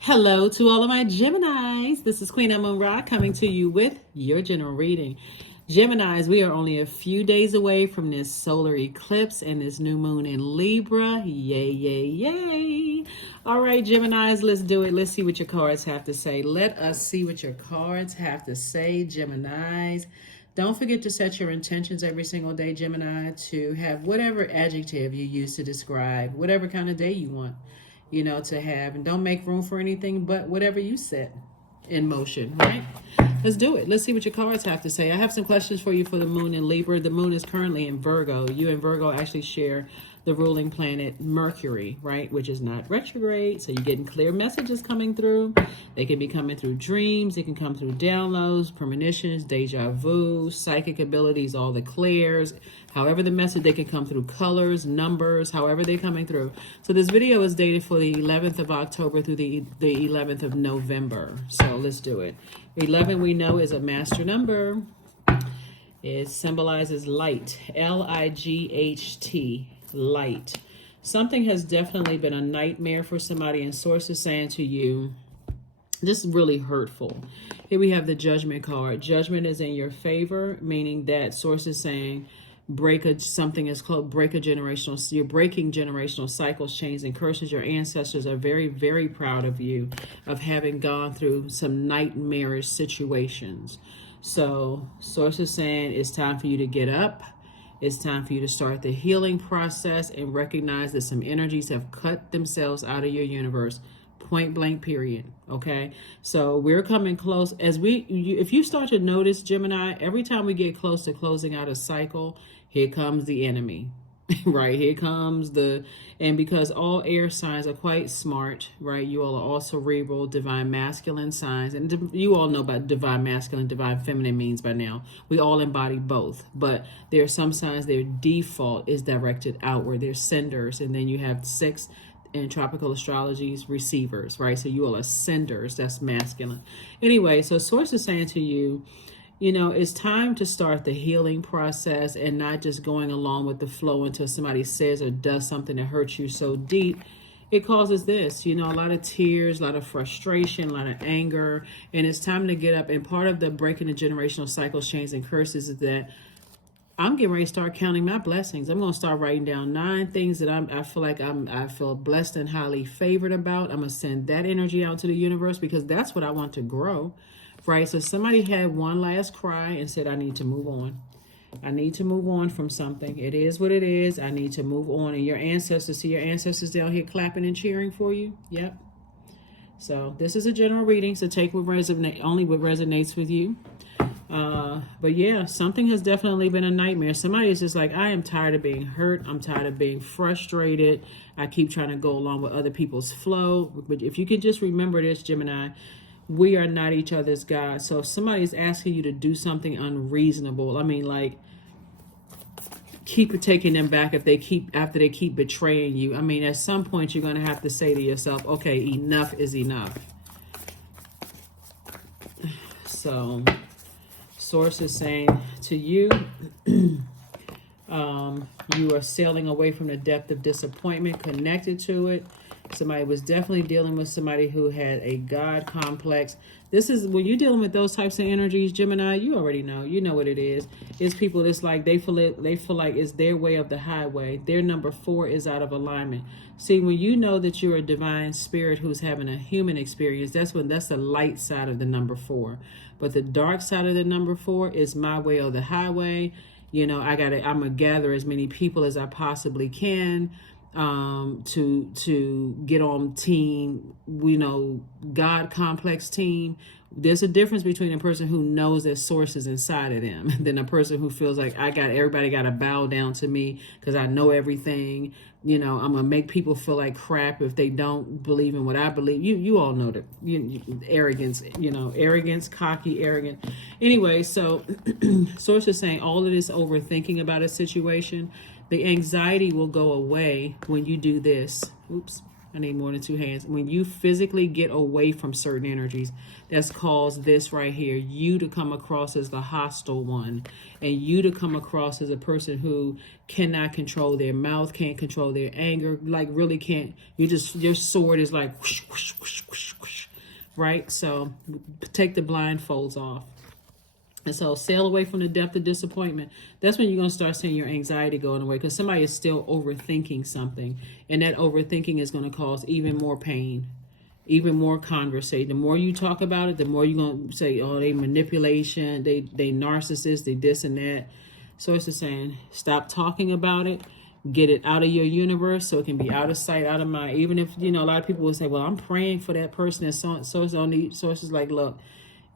Hello to all of my Geminis. This is Queen Amun Ra coming to you with your general reading. Geminis, we are only a few days away from this solar eclipse and this new moon in Libra. Yay, yay, yay. All right, Geminis, let's do it. Let's see what your cards have to say. Let us see what your cards have to say, Geminis. Don't forget to set your intentions every single day, Gemini, to have whatever adjective you use to describe whatever kind of day you want, to have. And don't make room for anything but whatever you set in motion, right? Let's do it. Let's see what your cards have to say. I have some questions for you for the moon in Libra. The moon is currently in Virgo. You and Virgo actually share the ruling planet Mercury, right? Which is not retrograde. So you're getting clear messages coming through. They can be coming through dreams. They can come through downloads, premonitions, deja vu, psychic abilities, all the clairs. However the message, they can come through colors, numbers, however they're coming through. So this video is dated for the 11th of October through the 11th of November. So let's do it. 11 we know is a master number. It symbolizes light, L-I-G-H-T, light. Something has definitely been a nightmare for somebody, and Source is saying to you, this is really hurtful. Here we have the Judgment card. Judgment is in your favor, meaning that Source is saying break a generational, you're breaking generational cycles, chains, and curses. Your ancestors are very, very proud of you, of having gone through some nightmarish situations. So Source is saying it's time for you to get up. It's time for you to start the healing process and recognize that some energies have cut themselves out of your universe. Point blank, period. Okay, so we're coming close. If you start to notice, Gemini, every time we get close to closing out a cycle, here comes the enemy. Right, here comes and because all air signs are quite smart, right? You all are all cerebral, divine masculine signs, and you all know about divine masculine, divine feminine means by now. We all embody both, but there are some signs their default is directed outward. They're senders, and then you have 6 in tropical astrology's receivers, right? So you all are senders, that's masculine. Anyway, so Source is saying to you, it's time to start the healing process and not just going along with the flow until somebody says or does something that hurts you so deep. It causes this, a lot of tears, a lot of frustration, a lot of anger, and it's time to get up. And part of the breaking the generational cycles, chains, and curses is that I'm getting ready to start counting my blessings. I'm going to start writing down 9 things that I feel blessed and highly favored about. I'm going to send that energy out to the universe because that's what I want to grow. Right, so somebody had one last cry and said, I need to move on. I need to move on from something. It is what it is. I need to move on. And your ancestors, see your ancestors down here clapping and cheering for you? Yep. So this is a general reading, so take what only what resonates with you. But yeah, something has definitely been a nightmare. Somebody is just like, I am tired of being hurt. I'm tired of being frustrated. I keep trying to go along with other people's flow. But if you can just remember this, Gemini, we are not each other's God. So if somebody is asking you to do something unreasonable, keep taking them back after they keep betraying you. At some point you're going to have to say to yourself, okay, enough is enough. So Source is saying to you, you are sailing away from the depth of disappointment connected to it. Somebody was definitely dealing with somebody who had a God complex. This is when you're dealing with those types of energies, Gemini, you already know. You know what it is. It's people that's like they feel like it's their way of the highway. Their number 4 is out of alignment. See, when you know that you're a divine spirit who's having a human experience, that's the light side of the number 4. But the dark side of the number 4 is my way of the highway. I'm gonna gather as many people as I possibly can. To get on team, God complex team. There's a difference between a person who knows that Source is inside of them than a person who feels like everybody got to bow down to me because I know everything. I'm gonna make people feel like crap if they don't believe in what I believe. You all know that arrogance, arrogance, cocky, arrogant. Anyway, so Source is saying all of this overthinking about a situation. The anxiety will go away when you do this. Oops, I need more than 2 hands. When you physically get away from certain energies, that's caused this right here. You to come across as the hostile one, and you to come across as a person who cannot control their mouth, can't control their anger, like really can't. Your sword is like whoosh, whoosh, whoosh, whoosh, whoosh. right? So take the blindfolds off. And so sail away from the depth of disappointment. That's when you're going to start seeing your anxiety going away, because somebody is still overthinking something. And that overthinking is going to cause even more pain, even more conversation. The more you talk about it, the more you're going to say, oh, they manipulation, they narcissists, they this and that. So it's just saying, stop talking about it. Get it out of your universe so it can be out of sight, out of mind. Even if, a lot of people will say, well, I'm praying for that person. And sources on the sources like, look,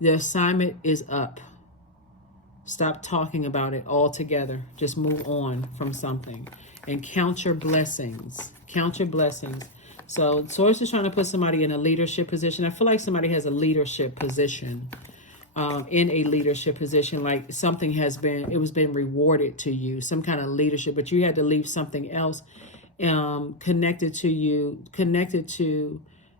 the assignment is up. Stop talking about it altogether. Just move on from something and count your blessings. Count your blessings. So source is trying to put somebody in a leadership position. I feel like somebody has a leadership position, in a leadership position, like something has been rewarded to you, some kind of leadership, but you had to leave something else connected to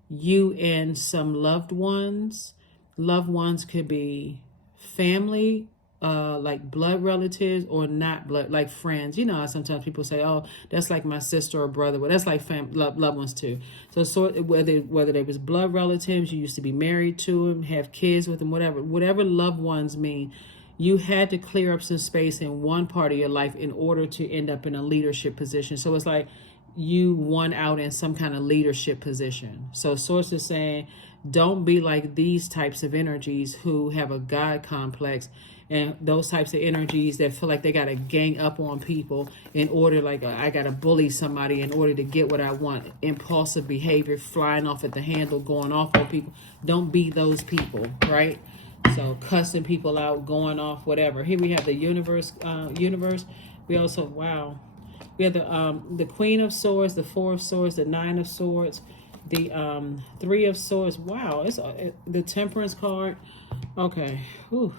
you and some loved ones. Loved ones could be family, like blood relatives, or not blood, like friends. How sometimes people say, oh, that's like my sister or brother. Well, that's like loved ones too. So whether they was blood relatives, you used to be married to them, have kids with them, whatever loved ones mean, you had to clear up some space in one part of your life in order to end up in a leadership position. So it's like you won out in some kind of leadership position. So source is saying, don't be like these types of energies who have a God complex, and those types of energies that feel like they got to gang up on people in order, like I got to bully somebody in order to get what I want. Impulsive behavior, flying off at the handle, going off on people. Don't be those people, right? So cussing people out, going off, whatever. Here we have the universe. We also, wow. We have the Queen of Swords, the Four of Swords, the Nine of Swords, the Three of Swords. Wow, it's the Temperance card. Okay. Whew.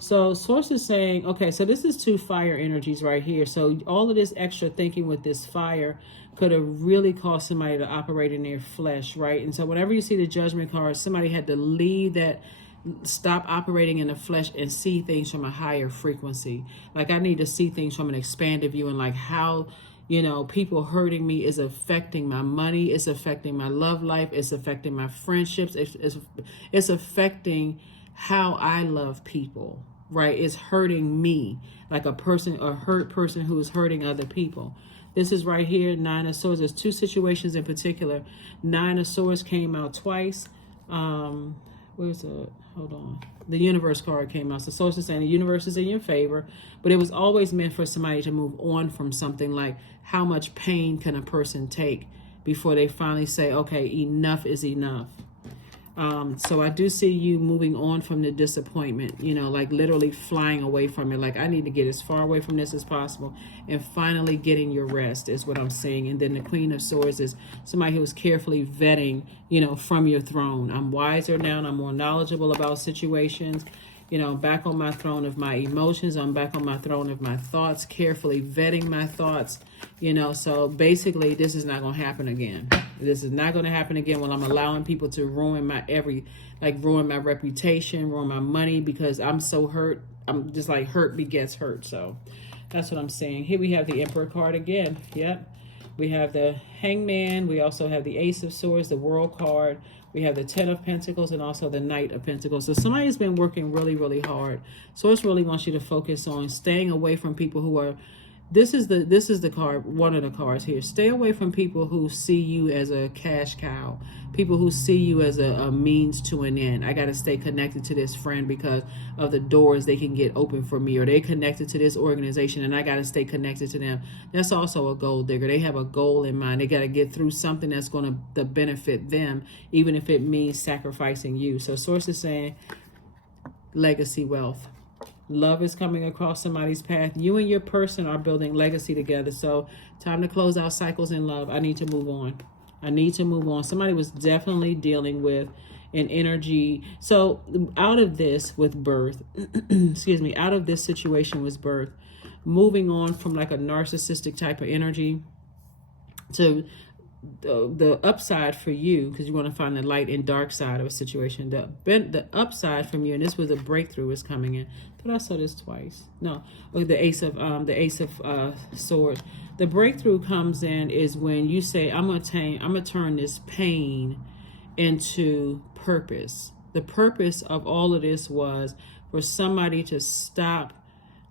So source is saying, okay, so this is two fire energies right here. So all of this extra thinking with this fire could have really caused somebody to operate in their flesh, right? And so whenever you see the Judgment card, somebody had to leave that, stop operating in the flesh and see things from a higher frequency. Like I need to see things from an expanded view, and like how, people hurting me is affecting my money, it's affecting my love life, it's affecting my friendships, it's affecting how I love people, right? It's hurting me, like a hurt person who is hurting other people. This is right here, Nine of Swords. There's two situations in particular. Nine of Swords came out twice. Where's the, hold on. The Universe card came out. So source is saying the universe is in your favor, but it was always meant for somebody to move on from something. Like how much pain can a person take before they finally say, okay, enough is enough. So I do see you moving on from the disappointment, like literally flying away from it. Like I need to get as far away from this as possible and finally getting your rest is what I'm saying. And then the Queen of Swords is somebody who is carefully vetting, from your throne. I'm wiser now and I'm more knowledgeable about situations. Back on my throne of my emotions. I'm back on my throne of my thoughts, carefully vetting my thoughts, so basically this is not going to happen again. This is not going to happen again when I'm allowing people to ruin my ruin my reputation, ruin my money, because I'm so hurt. I'm just like hurt begets hurt. So that's what I'm saying. Here we have the Emperor card again. Yep. We have the Hangman. We also have the Ace of Swords, the World card. We have the Ten of Pentacles and also the Knight of Pentacles. So somebody's been working really, really hard. Source really wants you to focus on staying away from people who are, this is the card, one of the cards here. Stay away from people who see you as a cash cow. People who see you as a means to an end. I got to stay connected to this friend because of the doors they can get open for me, or they connected to this organization and I got to stay connected to them. That's also a gold digger. They have a goal in mind. They got to get through something that's going to benefit them, even if it means sacrificing you. So source is saying legacy wealth. Love is coming across somebody's path. You and your person are building legacy together. So time to close out cycles in love. I need to move on. I need to move on. Somebody was definitely dealing with an energy. So out of this with birth, excuse me, out of this situation was birth, moving on from like a narcissistic type of energy to the upside for you, because you want to find the light and dark side of a situation. The upside from you, and this was a breakthrough, is coming in. But I saw this twice. No, the Ace of Swords. The breakthrough comes in is when you say, I'm gonna turn this pain into purpose. The purpose of all of this was for somebody to stop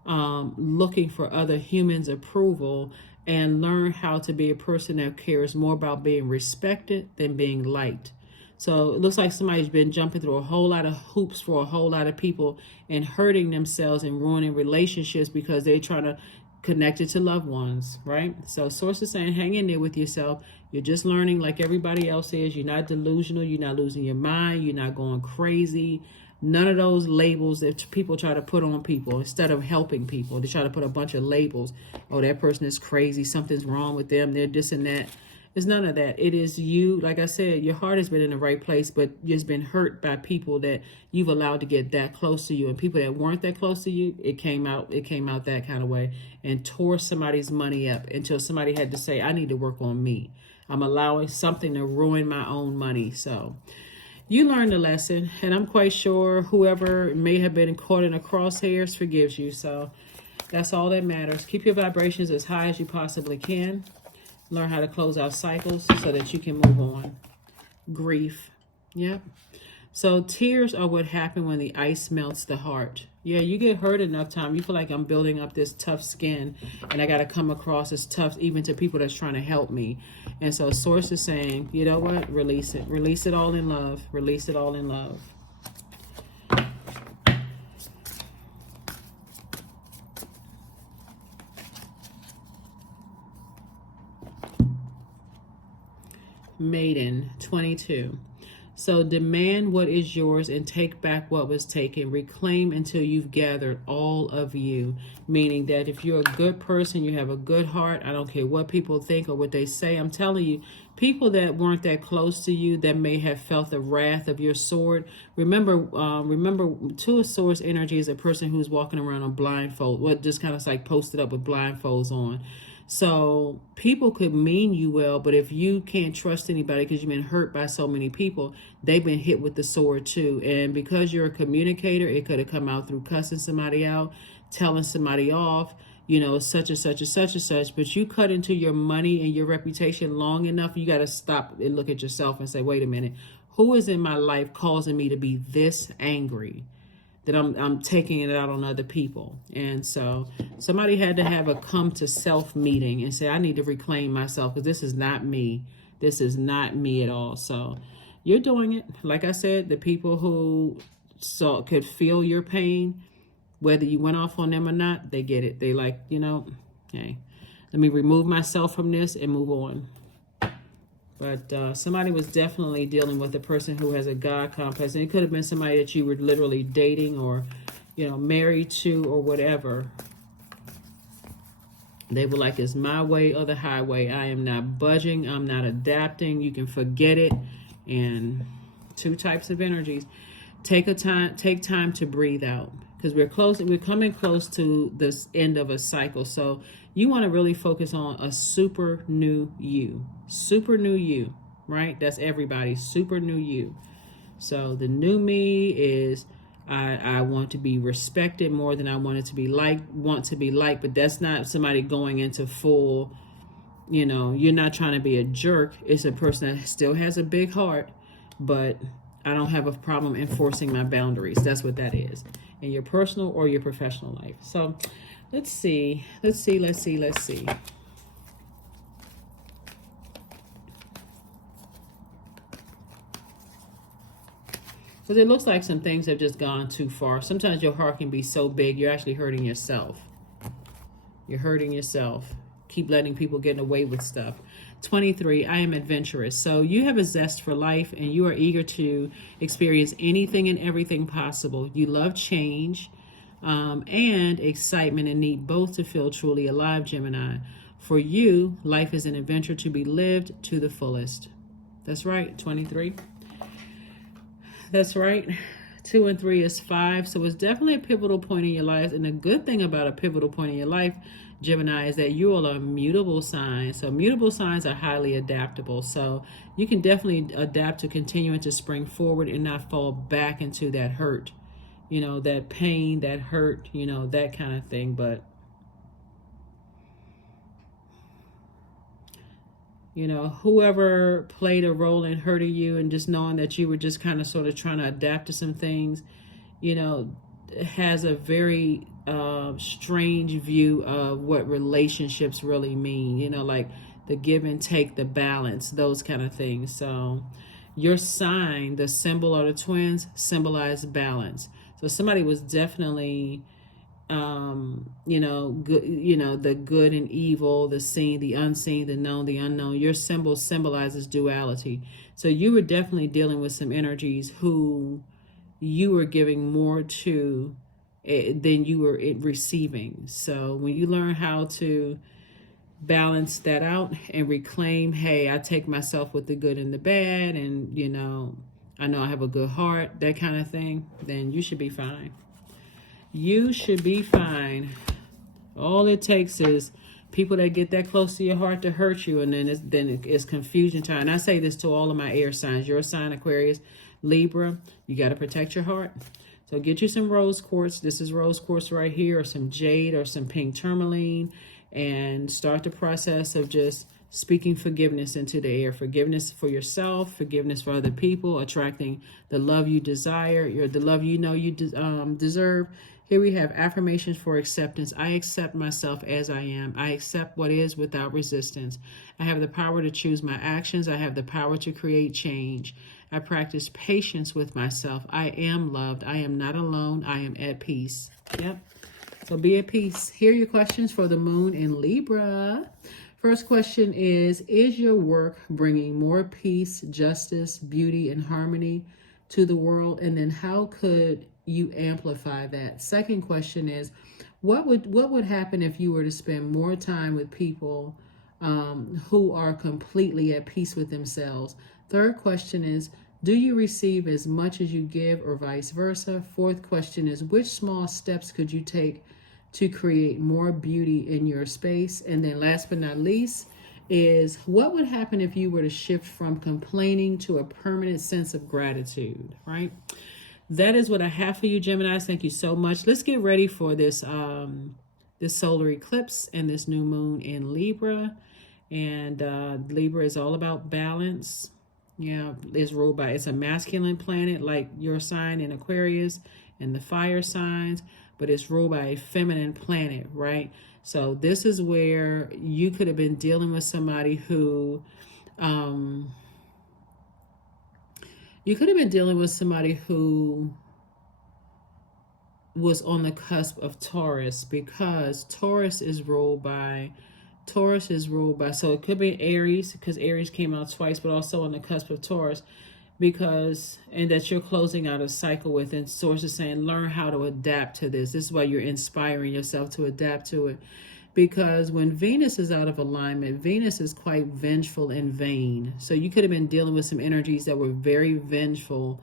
looking for other humans' approval and learn how to be a person that cares more about being respected than being liked. So it looks like somebody's been jumping through a whole lot of hoops for a whole lot of people and hurting themselves and ruining relationships because they're trying to connect it to loved ones, right? So Source is saying, hang in there with yourself. You're just learning like everybody else is. You're not delusional. You're not losing your mind. You're not going crazy. None of those labels that people try to put on people instead of helping people. They try to put a bunch of labels. Oh, that person is crazy. Something's wrong with them. They're this and that. It's none of that. It is you. Like I said, your heart has been in the right place, but you've been hurt by people that you've allowed to get that close to you. And people that weren't that close to you, it came out that kind of way and tore somebody's money up until somebody had to say, I need to work on me. I'm allowing something to ruin my own money. So you learned the lesson, and I'm quite sure whoever may have been caught in the crosshairs forgives you. So that's all that matters. Keep your vibrations as high as you possibly can. Learn how to close out cycles so that you can move on. Grief. Yep. So tears are what happen when the ice melts the heart. Yeah, you get hurt enough time. You feel like I'm building up this tough skin and I got to come across as tough even to people that's trying to help me. And so Source is saying, you know what? Release it. Release it all in love. Release it all in love. Maiden, 22. So demand what is yours and take back what was taken. Reclaim until you've gathered all of you. Meaning that if you're a good person, you have a good heart. I don't care what people think or what they say. I'm telling you, people that weren't that close to you that may have felt the wrath of your sword. Remember, Two of Swords energy is a person who's walking around on blindfold. Well, just kind of like posted up with blindfolds on. So people could mean you well, but if you can't trust anybody because you've been hurt by so many people, they've been hit with the sword too. And because you're a communicator, it could have come out through cussing somebody out, telling somebody off, such and such and such and such. But you cut into your money and your reputation long enough, you got to stop and look at yourself and say, wait a minute, who is in my life causing me to be this angry? That I'm taking it out on other people. And so somebody had to have a come to self meeting and say, I need to reclaim myself because this is not me. This is not me at all. So you're doing it. Like I said, the people who could feel your pain, whether you went off on them or not, they get it. They like, hey, let me remove myself from this and move on. But somebody was definitely dealing with a person who has a God complex. And it could have been somebody that you were literally dating or, married to or whatever. They were like, it's my way or the highway. I am not budging. I'm not adapting. You can forget it. And two types of energies. Take time to breathe out. Because we're coming close to this end of a cycle. So you want to really focus on a super new you. Super new you, right? That's everybody. Super new you. So the new me is I want to be respected more than I want to be liked, but that's not somebody going into full, you're not trying to be a jerk. It's a person that still has a big heart, but I don't have a problem enforcing my boundaries. That's what that is in your personal or your professional life. So let's see. Because it looks like some things have just gone too far. Sometimes your heart can be so big, you're actually hurting yourself. You're hurting yourself. Keep letting people get away with stuff. 23, I am adventurous. So you have a zest for life and you are eager to experience anything and everything possible. You love change and excitement and need both to feel truly alive, Gemini. For you, life is an adventure to be lived to the fullest. That's right, 23. That's right. 2 and 3 is 5. So it's definitely a pivotal point in your life. And the good thing about a pivotal point in your life, Gemini, is that you are a mutable sign. So mutable signs are highly adaptable. So you can definitely adapt to continuing to spring forward and not fall back into that hurt, that pain, that hurt, that kind of thing. But You know, whoever played a role in hurting you, and just knowing that you were just kind of sort of trying to adapt to some things, you know, has a very strange view of what relationships really mean, you know, like the give and take, the balance, those kind of things. So your sign, the symbol of the twins, symbolize balance. So somebody was definitely you know, good, you know, the good and evil, the seen, the unseen, the known, the unknown. Your symbol symbolizes duality. So you were definitely dealing with some energies who you were giving more to than you were receiving. So when you learn how to balance that out and reclaim, hey, I take myself with the good and the bad, and, you know I have a good heart, that kind of thing, then you should be fine. You should be fine. All it takes is people that get that close to your heart to hurt you, and then it's confusion time. And I say this to all of my air signs. Your sign, Aquarius, Libra, you got to protect your heart. So get you some rose quartz. This is rose quartz right here, or some jade, or some pink tourmaline, and start the process of just speaking forgiveness into the air. Forgiveness for yourself, forgiveness for other people, attracting the love you desire, the love you know you deserve. Here we have affirmations for acceptance. I accept myself as I am. I accept what is without resistance. I have the power to choose my actions. I have the power to create change. I practice patience with myself. I am loved. I am not alone. I am at peace. Yep. So be at peace. Here are your questions for the moon in Libra. First question is your work bringing more peace, justice, beauty, and harmony to the world? And then how could you amplify that? Second question is, what would happen if you were to spend more time with people who are completely at peace with themselves? Third question is, do you receive as much as you give, or vice versa? Fourth question is, which small steps could you take to create more beauty in your space? And then last but not least is, what would happen if you were to shift from complaining to a permanent sense of gratitude, right? That is what I have for you, Geminis. Thank you so much. Let's get ready for this this solar eclipse and this new moon in Libra. And Libra is all about balance. Yeah, it's ruled by, it's a masculine planet like your sign in Aquarius and the fire signs, but it's ruled by a feminine planet, right? So this is where you could have been dealing with somebody who was on the cusp of Taurus, because Taurus is ruled by, so it could be Aries, because Aries came out twice, but also on the cusp of Taurus, and that you're closing out a cycle with, and Source is saying, learn how to adapt to this. This is why you're inspiring yourself to adapt to it. Because when Venus is out of alignment, Venus is quite vengeful and vain. So you could have been dealing with some energies that were very vengeful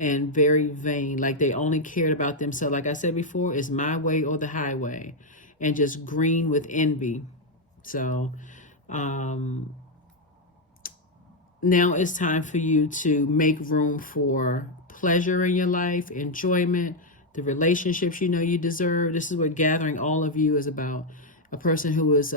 and very vain, like they only cared about themselves. Like I said before, it's my way or the highway, and just green with envy. So now it's time for you to make room for pleasure in your life, enjoyment, the relationships you know you deserve. This is what gathering all of you is about. A person who is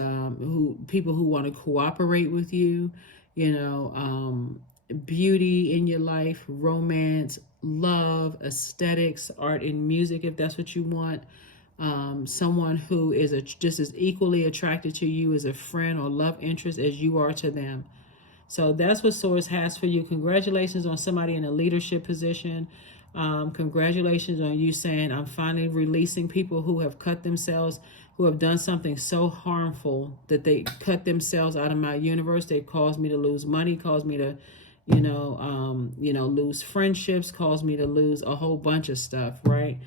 people who want to cooperate with you, you know, beauty in your life, romance, love, aesthetics, art and music, if that's what you want. Someone who is just as equally attracted to you as a friend or love interest as you are to them. So that's what Source has for you. Congratulations on somebody in a leadership position. Congratulations on you saying, I'm finally releasing people who have cut themselves, who have done something so harmful that they cut themselves out of my universe. They caused me to lose money, caused me to, lose friendships, caused me to lose a whole bunch of stuff, right?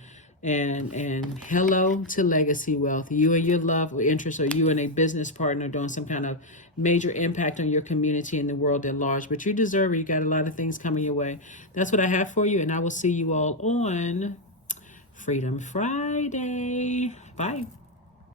And hello to legacy wealth. You and your love or interest, or you and a business partner doing some kind of major impact on your community and the world at large. But you deserve it. You got a lot of things coming your way. That's what I have for you, and I will see you all on Freedom Friday. Bye.